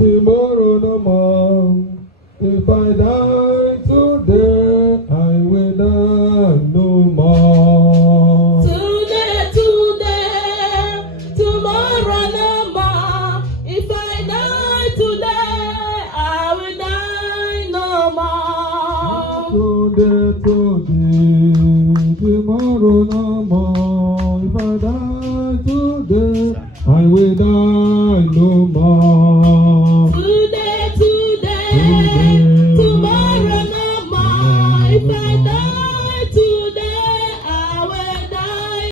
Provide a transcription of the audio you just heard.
Tomorrow no more. If I die today, I will die no more. Today, tomorrow no more. If I die today, I will die no more. Today, tomorrow no more. If I die today, I will die no more.